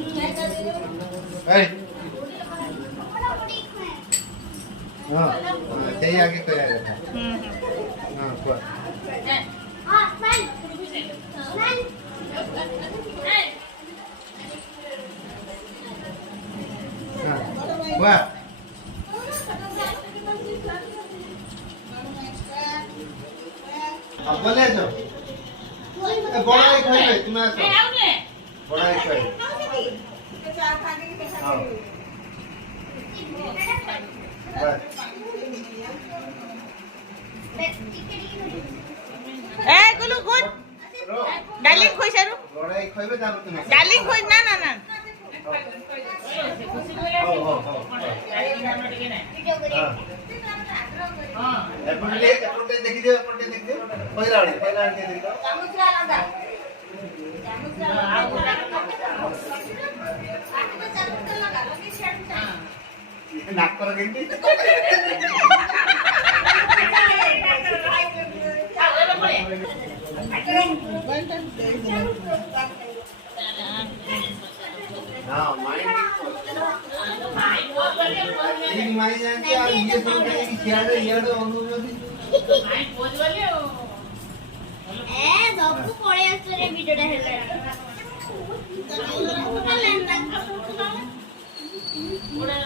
ए हां ते आगे कोई आ रहा था हां को हां स्माइल स्माइल हां वाह अब बोले जो बड़ा एक है तुम आसो बड़ा एक है हां ए गुलु गुड डार्लिंग खोई सारू बड़ा एक खइबे दाम तुम डार्लिंग खोई ना ना ना हो हो हो हां एपटे देखि दे पहिला वाली देखि दो चामुचरा लगा चामुचरा लगा लगी शर्ट नाक पर गेंटी हां माइंड जानते आप ये सब कि सियाड़े याडो अनुरोधी माइंड बोझवाले ए बाबू पळे असतो रे व्हिडिओ हेला बोला